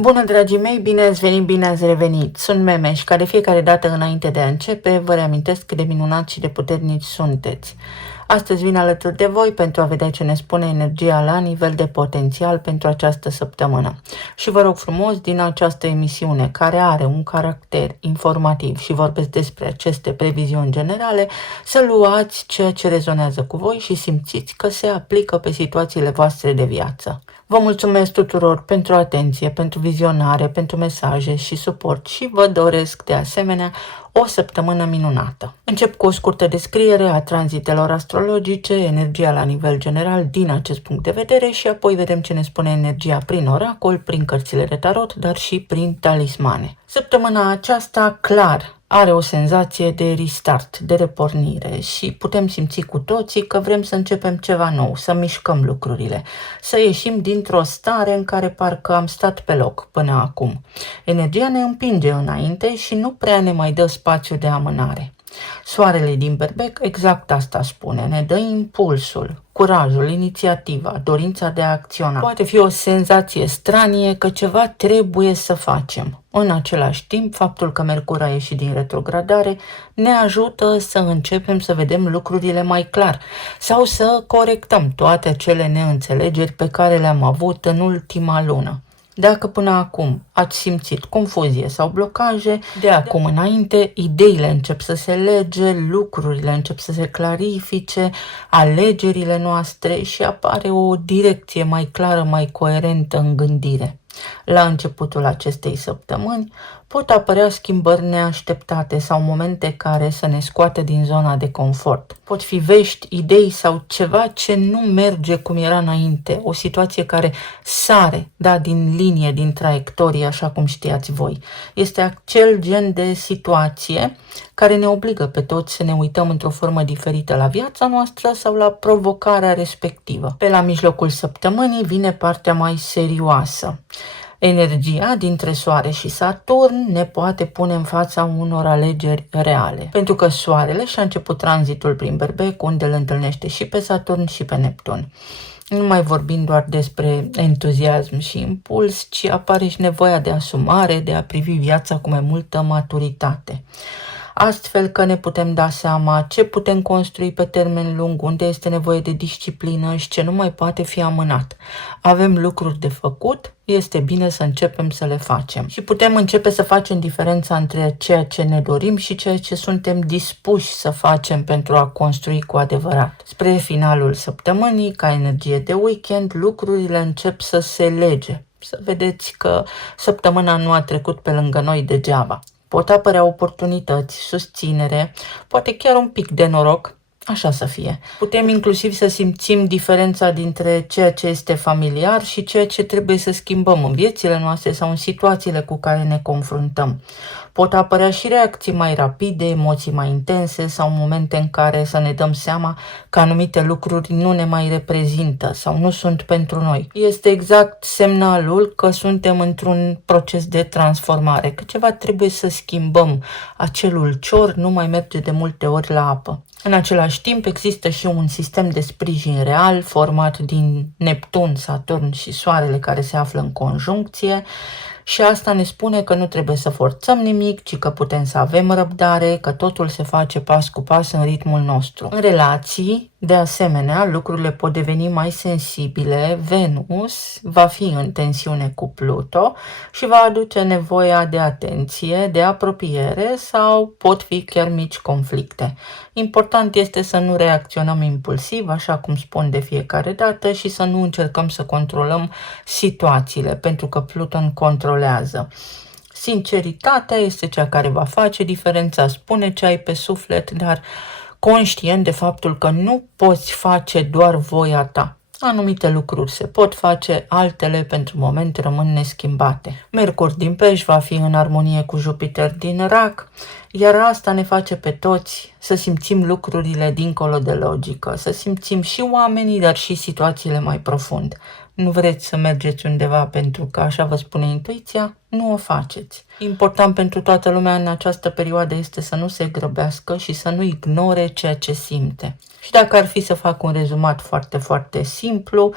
Bună, dragii mei, bine ați venit, bine ați revenit. Sunt Memeș, ca de fiecare dată înainte de a începe, vă reamintesc cât de minunați și de puternici sunteți. Astăzi vin alături de voi pentru a vedea ce ne spune energia la nivel de potențial pentru această săptămână. Și vă rog frumos, din această emisiune, care are un caracter informativ și vorbesc despre aceste previziuni generale, să luați ceea ce rezonează cu voi și simțiți că se aplică pe situațiile voastre de viață. Vă mulțumesc tuturor pentru atenție, pentru vizionare, pentru mesaje și suport și vă doresc de asemenea o săptămână minunată. Încep cu o scurtă descriere a tranzitelor astrologice, energia la nivel general din acest punct de vedere și apoi vedem ce ne spune energia prin oracol, prin cărțile de tarot, dar și prin talismane. Săptămâna aceasta, clar, are o senzație de restart, de repornire și putem simți cu toții că vrem să începem ceva nou, să mișcăm lucrurile, să ieșim dintr-o stare în care parcă am stat pe loc până acum. Energia ne împinge înainte și nu prea ne mai dă spațiu de amânare. Soarele din Berbec exact asta spune, ne dă impulsul, curajul, inițiativa, dorința de a acționa. Poate fi o senzație stranie că ceva trebuie să facem. În același timp, faptul că Mercur a ieșit din retrogradare ne ajută să începem să vedem lucrurile mai clar sau să corectăm toate acele neînțelegeri pe care le-am avut în ultima lună. Dacă până acum ați simțit confuzie sau blocaje, de acum înainte ideile încep să se lege, lucrurile încep să se clarifice, alegerile noastre și apare o direcție mai clară, mai coerentă în gândire. La începutul acestei săptămâni pot apărea schimbări neașteptate sau momente care să ne scoată din zona de confort. Pot fi vești, idei sau ceva ce nu merge cum era înainte, o situație care sare, din linie, din traiectorie, așa cum știați voi. Este acel gen de situație care ne obligă pe toți să ne uităm într-o formă diferită la viața noastră sau la provocarea respectivă. Pe la mijlocul săptămânii vine partea mai serioasă. Energia dintre Soare și Saturn ne poate pune în fața unor alegeri reale, pentru că Soarele și-a început tranzitul prin Berbec, unde îl întâlnește și pe Saturn și pe Neptun. Nu mai vorbim doar despre entuziasm și impuls, ci apare și nevoia de asumare, de a privi viața cu mai multă maturitate. Astfel că ne putem da seama ce putem construi pe termen lung, unde este nevoie de disciplină și ce nu mai poate fi amânat. Avem lucruri de făcut, este bine să începem să le facem. Și putem începe să facem diferența între ceea ce ne dorim și ceea ce suntem dispuși să facem pentru a construi cu adevărat. Spre finalul săptămânii, ca energie de weekend, lucrurile încep să se lege. Să vedeți că săptămâna nu a trecut pe lângă noi degeaba. Pot apărea oportunități, susținere, poate chiar un pic de noroc, așa să fie. Putem inclusiv să simțim diferența dintre ceea ce este familiar și ceea ce trebuie să schimbăm în viețile noastre sau în situațiile cu care ne confruntăm. Pot apărea și reacții mai rapide, emoții mai intense sau momente în care să ne dăm seama că anumite lucruri nu ne mai reprezintă sau nu sunt pentru noi. Este exact semnalul că suntem într-un proces de transformare, că ceva trebuie să schimbăm. Acel ulcior nu mai merge de multe ori la apă. În același timp există și un sistem de sprijin real format din Neptun, Saturn și Soarele care se află în conjuncție și asta ne spune că nu trebuie să forțăm nimic, ci că putem să avem răbdare, că totul se face pas cu pas în ritmul nostru. În relații, de asemenea, lucrurile pot deveni mai sensibile. Venus va fi în tensiune cu Pluto și va aduce nevoia de atenție, de apropiere sau pot fi chiar mici conflicte. Important este să nu reacționăm impulsiv, așa cum spun de fiecare dată, și să nu încercăm să controlăm situațiile, pentru că Pluton controlează. Sinceritatea este cea care va face diferența, spune ce ai pe suflet, dar conștient de faptul că nu poți face doar voia ta. Anumite lucruri se pot face, altele pentru moment rămân neschimbate. Mercur din Pești va fi în armonie cu Jupiter din Rac, iar asta ne face pe toți să simțim lucrurile dincolo de logică, să simțim și oamenii, dar și situațiile mai profund. Nu vreți să mergeți undeva pentru că așa vă spune intuiția? Nu o faceți. Important pentru toată lumea în această perioadă este să nu se grăbească și să nu ignore ceea ce simte. Și dacă ar fi să fac un rezumat foarte, foarte simplu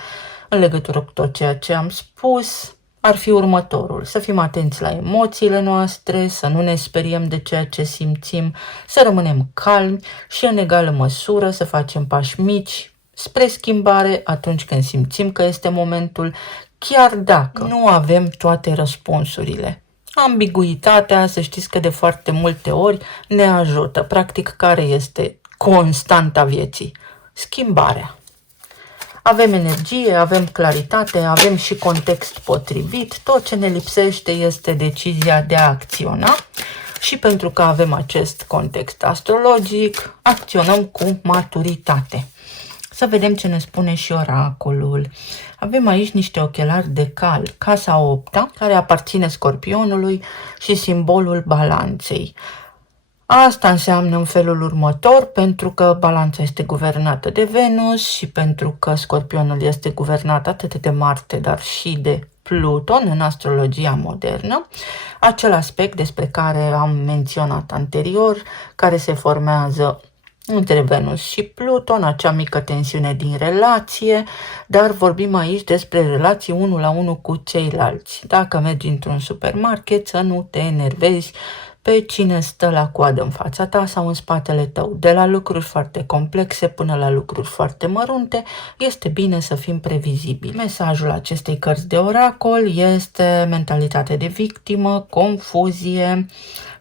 în legătură cu tot ceea ce am spus, ar fi următorul: să fim atenți la emoțiile noastre, să nu ne speriem de ceea ce simțim, să rămânem calmi și în egală măsură să facem pași mici spre schimbare atunci când simțim că este momentul, chiar dacă nu avem toate răspunsurile. Ambiguitatea, să știți că de foarte multe ori ne ajută. Practic, care este constanta vieții? Schimbarea. Avem energie, avem claritate, avem și context potrivit. Tot ce ne lipsește este decizia de a acționa. Și pentru că avem acest context astrologic, acționăm cu maturitate. Să vedem ce ne spune și oracolul. Avem aici niște ochelari de cal, casa 8-a, care aparține Scorpionului și simbolul balanței. Asta înseamnă în felul următor: pentru că balanța este guvernată de Venus și pentru că Scorpionul este guvernat atât de Marte, dar și de Pluton în astrologia modernă, acel aspect despre care am menționat anterior, care se formează între Venus și Pluton, acea mică tensiune din relație, dar vorbim aici despre relații 1 la 1 cu ceilalți. Dacă mergi într-un supermarket, să nu te enervezi pe cine stă la coadă în fața ta sau în spatele tău. De la lucruri foarte complexe până la lucruri foarte mărunte, este bine să fim previzibili. Mesajul acestei cărți de oracol este mentalitate de victimă, confuzie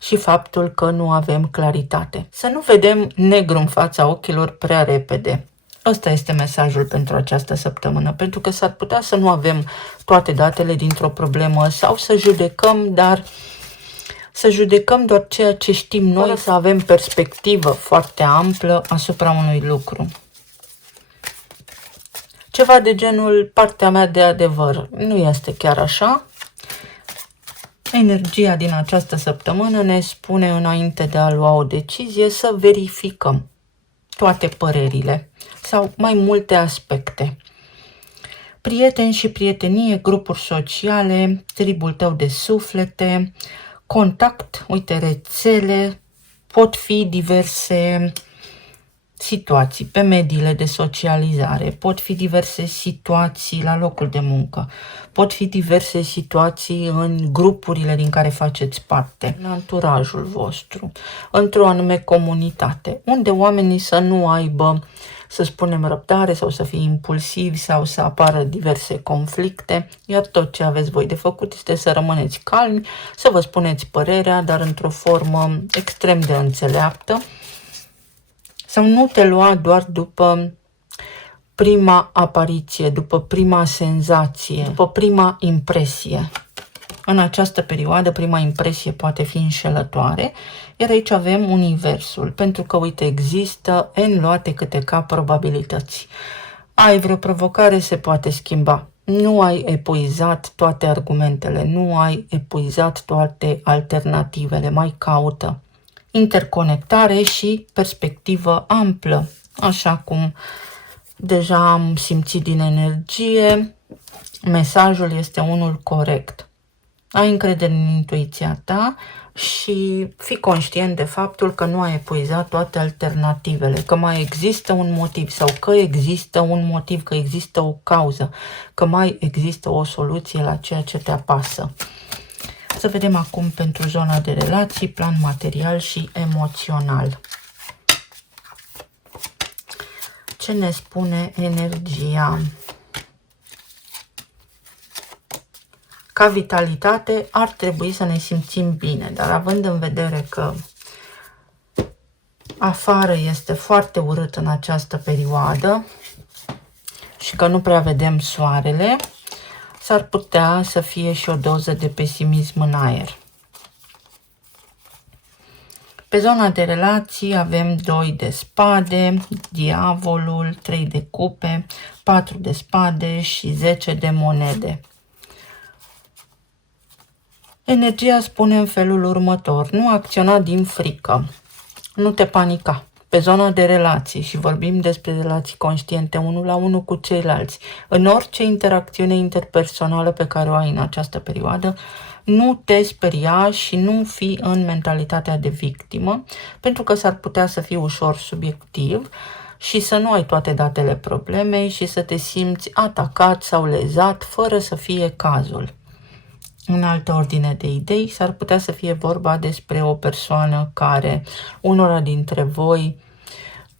și faptul că nu avem claritate. Să nu vedem negru în fața ochilor prea repede. Ăsta este mesajul pentru această săptămână, pentru că s-ar putea să nu avem toate datele dintr-o problemă sau să judecăm, dar să judecăm doar ceea ce știm noi, să avem perspectivă foarte amplă asupra unui lucru. Ceva de genul: partea mea de adevăr. Nu este chiar așa. Energia din această săptămână ne spune, înainte de a lua o decizie, să verificăm toate părerile sau mai multe aspecte. Prieteni și prietenie, grupuri sociale, tribul tău de suflete, contact, uite, rețele, pot fi diverse situații pe mediile de socializare, pot fi diverse situații la locul de muncă, pot fi diverse situații în grupurile din care faceți parte, în anturajul vostru, într-o anume comunitate, unde oamenii să nu aibă, să spunem, răbdare sau să fie impulsivi sau să apară diverse conflicte, iar tot ce aveți voi de făcut este să rămâneți calmi, să vă spuneți părerea, dar într-o formă extrem de înțeleaptă, sau nu te lua doar după prima apariție, după prima senzație, după prima impresie. În această perioadă, prima impresie poate fi înșelătoare, iar aici avem universul, pentru că, uite, există N luate câte ca probabilități. Ai vreo provocare, se poate schimba. Nu ai epuizat toate argumentele, nu ai epuizat toate alternativele, mai caută. Interconectare și perspectivă amplă, așa cum deja am simțit din energie, mesajul este unul corect. Ai încredere în intuiția ta și fii conștient de faptul că nu ai epuizat toate alternativele, că mai există un motiv sau că există un motiv, că există o cauză, că mai există o soluție la ceea ce te apasă. Să vedem acum pentru zona de relații, plan material și emoțional. Ce ne spune energia? Ca vitalitate ar trebui să ne simțim bine, dar având în vedere că afară este foarte urât în această perioadă și că nu prea vedem soarele, s-ar putea să fie și o doză de pesimism în aer. Pe zona de relații avem 2 de spade, diavolul, 3 de cupe, 4 de spade și 10 de monede. Energia spune în felul următor: nu acționa din frică, nu te panica. Pe zona de relații, și vorbim despre relații conștiente 1 la 1 cu ceilalți, în orice interacțiune interpersonală pe care o ai în această perioadă, nu te speria și nu fi în mentalitatea de victimă, pentru că s-ar putea să fii ușor subiectiv și să nu ai toate datele problemei și să te simți atacat sau lezat fără să fie cazul. În altă ordine de idei, s-ar putea să fie vorba despre o persoană care unora dintre voi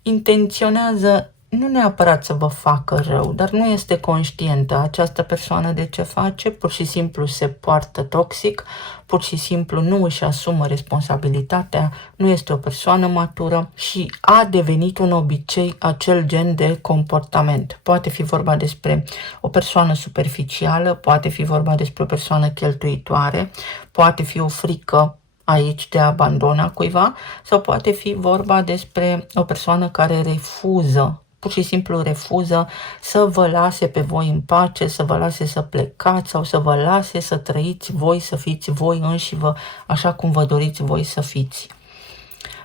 intenționează nu neapărat să vă facă rău, dar nu este conștientă această persoană de ce face, pur și simplu se poartă toxic, pur și simplu nu își asumă responsabilitatea, nu este o persoană matură și a devenit un obicei acel gen de comportament. Poate fi vorba despre o persoană superficială, poate fi vorba despre o persoană cheltuitoare, poate fi o frică aici de abandona cuiva sau poate fi vorba despre o persoană care refuză, pur și simplu refuză să vă lase pe voi în pace, să vă lase să plecați sau să vă lase să trăiți voi, să fiți voi înșivă așa cum vă doriți voi să fiți.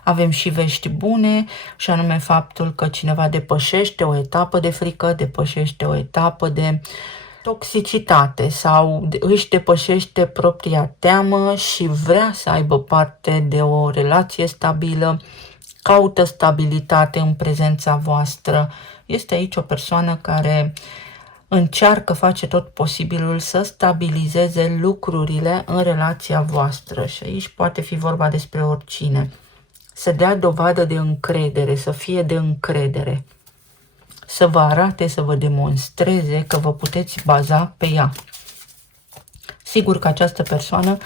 Avem și vești bune, și anume faptul că cineva depășește o etapă de frică, depășește o etapă de toxicitate sau își depășește propria teamă și vrea să aibă parte de o relație stabilă, caută stabilitate în prezența voastră. Este aici o persoană care încearcă, face tot posibilul să stabilizeze lucrurile în relația voastră și aici poate fi vorba despre oricine. Să dea dovadă de încredere, să fie de încredere, să vă arate, să vă demonstreze că vă puteți baza pe ea. Sigur că această persoană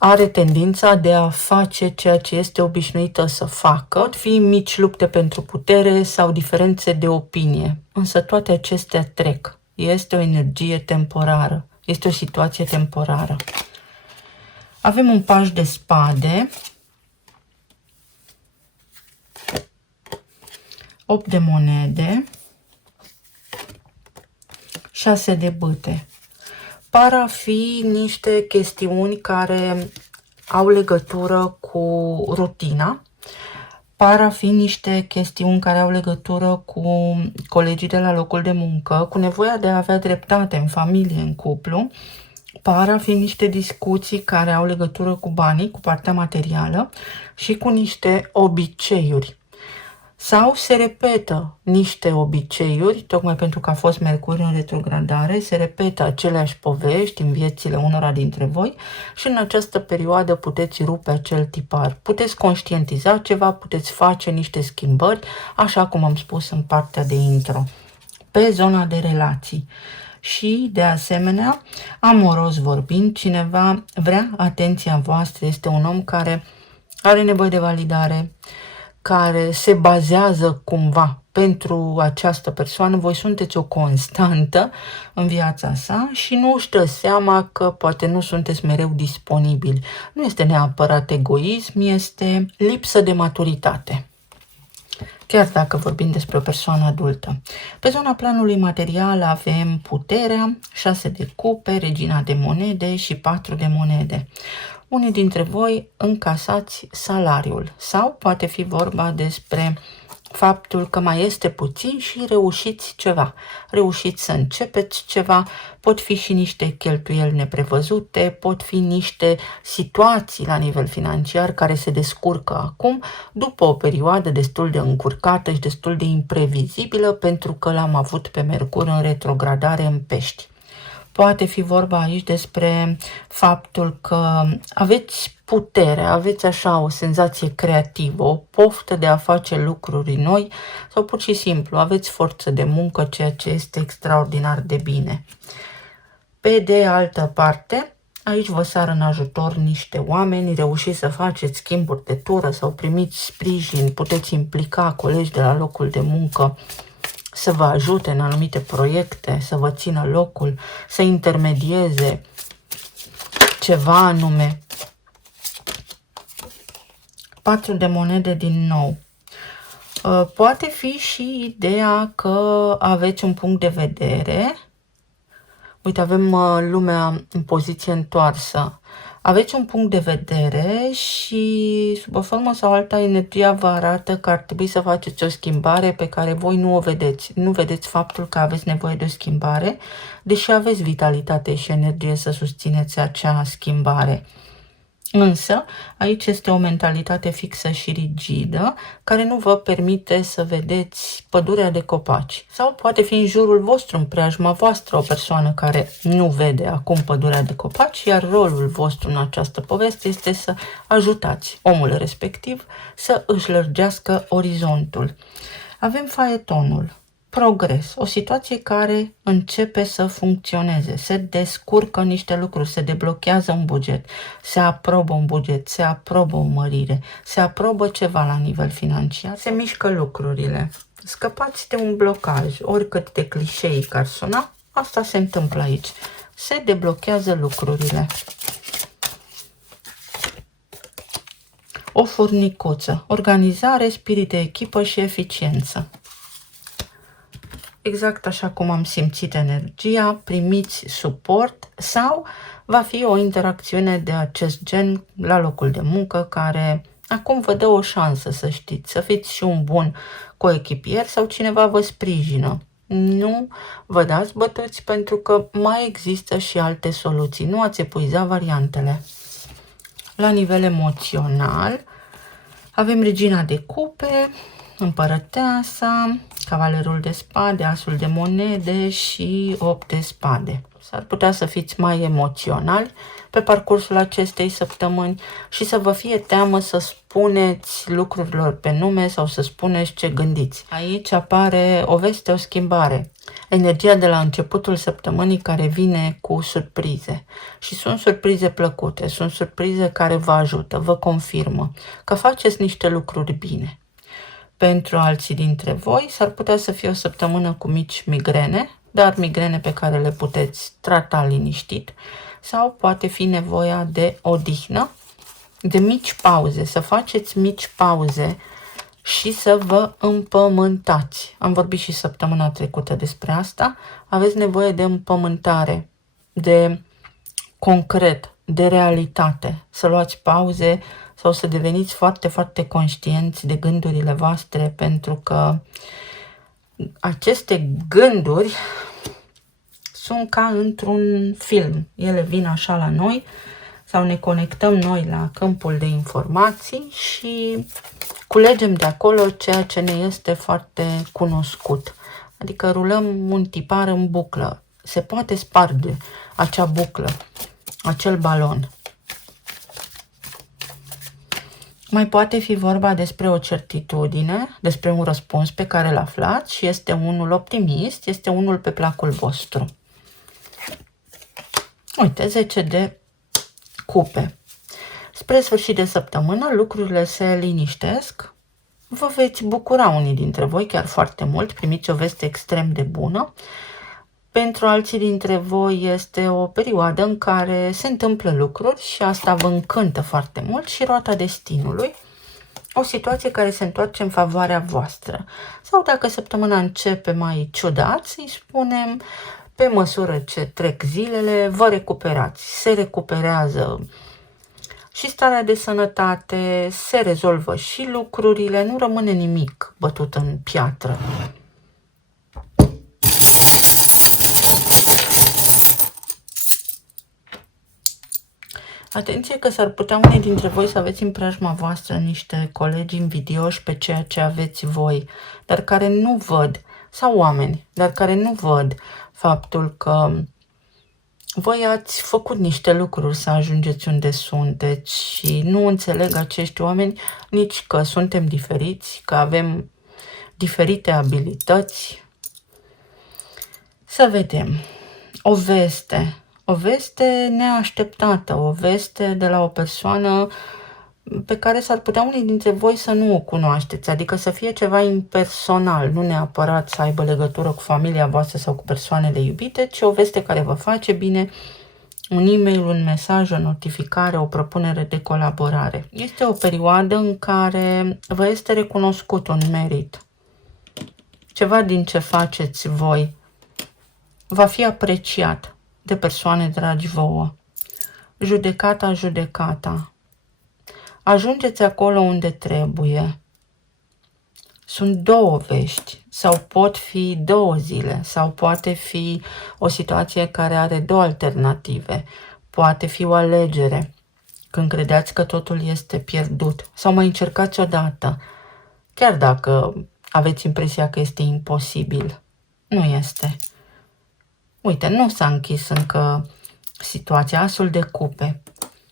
are tendința de a face ceea ce este obișnuită să facă, pot fi mici lupte pentru putere sau diferențe de opinie, însă toate acestea trec. Este o energie temporară, este o situație temporară. Avem un paș de spade, 8 de monede, 6 de bâte. Par a fi niște chestiuni care au legătură cu rutina, par a fi niște chestiuni care au legătură cu colegii de la locul de muncă, cu nevoia de a avea dreptate în familie, în cuplu, par a fi niște discuții care au legătură cu banii, cu partea materială și cu niște obiceiuri. Sau se repetă niște obiceiuri, tocmai pentru că a fost Mercur în retrogradare, se repetă aceleași povești în viețile unora dintre voi și în această perioadă puteți rupe acel tipar. Puteți conștientiza ceva, puteți face niște schimbări, așa cum am spus în partea de intro, pe zona de relații. Și, de asemenea, amoros vorbind, cineva vrea atenția voastră, este un om care are nevoie de validare, care se bazează cumva pentru această persoană. Voi sunteți o constantă în viața sa și nu își dă seama că poate nu sunteți mereu disponibili. Nu este neapărat egoism, este lipsă de maturitate. Chiar dacă vorbim despre o persoană adultă. Pe zona planului material avem puterea, 6 de cupe, regina de monede și 4 de monede. Unii dintre voi încasați salariul sau poate fi vorba despre faptul că mai este puțin și reușiți ceva. Reușiți să începeți ceva, pot fi și niște cheltuieli neprevăzute, pot fi niște situații la nivel financiar care se descurcă acum după o perioadă destul de încurcată și destul de imprevizibilă pentru că l-am avut pe Mercur în retrogradare în Pești. Poate fi vorba aici despre faptul că aveți putere, aveți așa o senzație creativă, o poftă de a face lucruri noi sau pur și simplu aveți forță de muncă, ceea ce este extraordinar de bine. Pe de altă parte, aici vă sar în ajutor niște oameni, reușiți să faceți schimburi de tură sau primiți sprijin, puteți implica colegi de la locul de muncă să vă ajute în anumite proiecte, să vă țină locul, să intermedieze ceva anume. 4 de monede din nou. Poate fi și ideea că aveți un punct de vedere. Uite, avem lumea în poziție întoarsă. Aveți un punct de vedere și, sub o formă sau alta, energia vă arată că ar trebui să faceți o schimbare pe care voi nu o vedeți. Nu vedeți faptul că aveți nevoie de o schimbare, deși aveți vitalitate și energie să susțineți acea schimbare. Însă, aici este o mentalitate fixă și rigidă, care nu vă permite să vedeți pădurea de copaci. Sau poate fi în jurul vostru, în preajma voastră, o persoană care nu vede acum pădurea de copaci, iar rolul vostru în această poveste este să ajutați omul respectiv să își lărgească orizontul. Avem faetonul. Progres, o situație care începe să funcționeze, se descurcă niște lucruri, se deblochează un buget, se aprobă un buget, se aprobă o mărire, se aprobă ceva la nivel financiar, se mișcă lucrurile. Scăpați de un blocaj, oricât de clișeic ar suna, asta se întâmplă aici. Se deblochează lucrurile. O furnicuță, organizare, spirit de echipă și eficiență. Exact așa cum am simțit energia, primiți suport sau va fi o interacțiune de acest gen la locul de muncă care acum vă dă o șansă, să știți, să fiți și un bun coechipier sau cineva vă sprijină. Nu vă dați bătuți pentru că mai există și alte soluții. Nu ați epuizat variantele. La nivel emoțional avem regina de cupe, împărăteasa, cavalerul de spade, asul de monede și 8 de spade. S-ar putea să fiți mai emoționali pe parcursul acestei săptămâni și să vă fie teamă să spuneți lucrurilor pe nume sau să spuneți ce gândiți. Aici apare o veste, o schimbare. Energia de la începutul săptămânii care vine cu surprize. Și sunt surprize plăcute, sunt surprize care vă ajută, vă confirmă că faceți niște lucruri bine. Pentru alții dintre voi s-ar putea să fie o săptămână cu mici migrene, dar migrene pe care le puteți trata liniștit, sau poate fi nevoia de odihnă, de mici pauze, să faceți mici pauze și să vă împământați. Am vorbit și săptămâna trecută despre asta. Aveți nevoie de împământare, de concret, de realitate, să luați pauze sau să deveniți foarte, foarte conștienți de gândurile voastre, pentru că aceste gânduri sunt ca într-un film. Ele vin așa la noi sau ne conectăm noi la câmpul de informații și culegem de acolo ceea ce ne este foarte cunoscut. Adică rulăm un tipar în buclă. Se poate sparge acea buclă, acel balon. Mai poate fi vorba despre o certitudine, despre un răspuns pe care îl aflați și este unul optimist, este unul pe placul vostru. Uite, 10 de cupe. Spre sfârșit de săptămână, lucrurile se liniștesc. Vă veți bucura unii dintre voi chiar foarte mult, primiți o veste extrem de bună. Pentru alții dintre voi este o perioadă în care se întâmplă lucruri și asta vă încântă foarte mult și roata destinului. O situație care se întoarce în favoarea voastră. Sau dacă săptămâna începe mai ciudat, să-i spunem, pe măsură ce trec zilele, vă recuperați. Se recuperează și starea de sănătate, se rezolvă și lucrurile, nu rămâne nimic bătut în piatră. Atenție că s-ar putea unii dintre voi să aveți în preajma voastră niște colegi invidioși pe ceea ce aveți voi, dar care nu văd, sau oameni, dar care nu văd faptul că voi ați făcut niște lucruri să ajungeți unde sunteți și nu înțeleg acești oameni nici că suntem diferiți, că avem diferite abilități. Să vedem. O veste neașteptată, o veste de la o persoană pe care s-ar putea unii dintre voi să nu o cunoașteți, adică să fie ceva impersonal, nu neapărat să aibă legătură cu familia voastră sau cu persoanele iubite, ci o veste care vă face bine, un e-mail, un mesaj, o notificare, o propunere de colaborare. Este o perioadă în care vă este recunoscut un merit. Ceva din ce faceți voi va fi apreciat de persoane dragi vouă. Judecata. Ajungeți acolo unde trebuie. Sunt două vești sau pot fi 2 zile sau poate fi o situație care are 2 alternative. Poate fi o alegere. când credeați că totul este pierdut. Sau mai încercați odată, chiar dacă aveți impresia că este imposibil. Nu este. Uite, nu s-a închis încă situația, asul de cupe.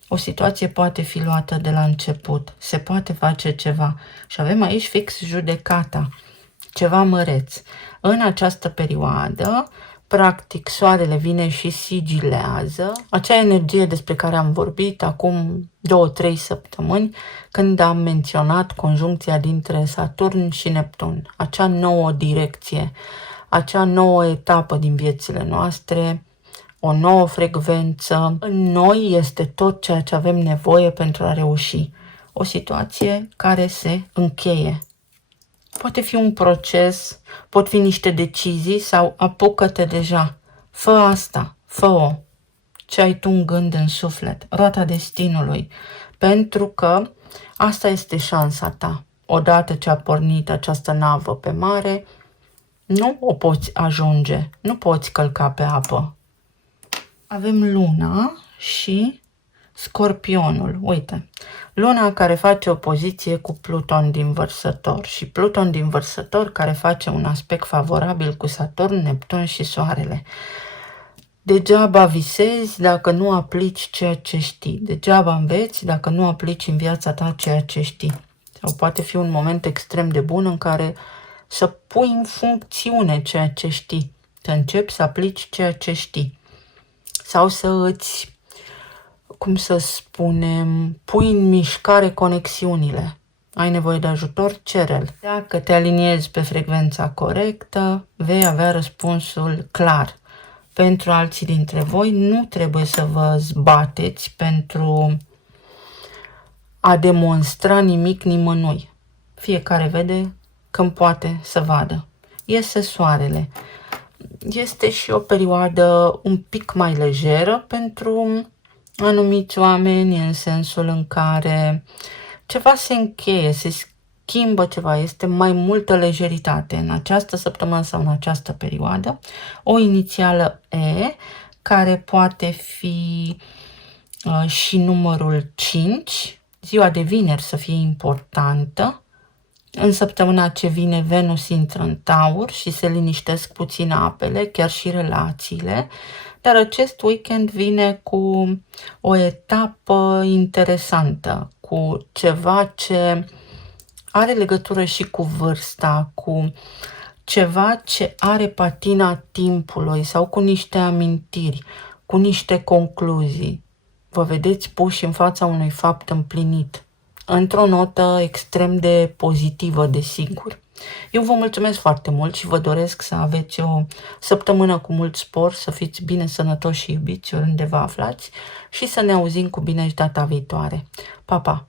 O situație poate fi luată de la început, se poate face ceva. Și avem aici fix judecata, ceva măreț. În această perioadă, practic, soarele vine și sigilează acea energie despre care am vorbit acum 2-3 săptămâni, când am menționat conjuncția dintre Saturn și Neptun, acea nouă direcție, acea nouă etapă din viețile noastre, o nouă frecvență. În noi este tot ceea ce avem nevoie pentru a reuși. O situație care se încheie. Poate fi un proces, pot fi niște decizii sau apucă-te deja. Fă asta, fă-o. Ce ai tu în gând, în suflet, roata destinului. Pentru că asta este șansa ta. Odată ce a pornit această navă pe mare, nu o poți ajunge, nu poți călca pe apă. Avem Luna și Scorpionul. Uite, Luna care face opoziție cu Pluton din Vărsător și Pluton din Vărsător care face un aspect favorabil cu Saturn, Neptun și Soarele. Degeaba visezi dacă nu aplici ceea ce știi. Degeaba înveți dacă nu aplici în viața ta ceea ce știi. Sau poate fi un moment extrem de bun în care să pui în funcțiune ceea ce știi. Să începi să aplici ceea ce știi. Sau să îți, cum să spunem, pui în mișcare conexiunile. Ai nevoie de ajutor? Cere-l. Dacă te aliniezi pe frecvența corectă, vei avea răspunsul clar. Pentru alții dintre voi nu trebuie să vă zbateți pentru a demonstra nimic nimănui. Fiecare vede când poate să vadă. Iese soarele. Este și o perioadă un pic mai lejeră pentru anumiți oameni, în sensul în care ceva se încheie, se schimbă ceva, este mai multă lejeritate în această săptămână sau în această perioadă. O inițială E, care poate fi și numărul 5, ziua de vineri să fie importantă. În săptămâna ce vine, Venus intră în Taur și se liniștesc puțin apele, chiar și relațiile, dar acest weekend vine cu o etapă interesantă, cu ceva ce are legătură și cu vârsta, cu ceva ce are patina timpului sau cu niște amintiri, cu niște concluzii. Vă vedeți puși în fața unui fapt împlinit, într-o notă extrem de pozitivă, desigur. Eu vă mulțumesc foarte mult și vă doresc să aveți o săptămână cu mult spor, să fiți bine sănătoși și iubiți oriunde vă aflați și să ne auzim cu bine și data viitoare. Pa, pa!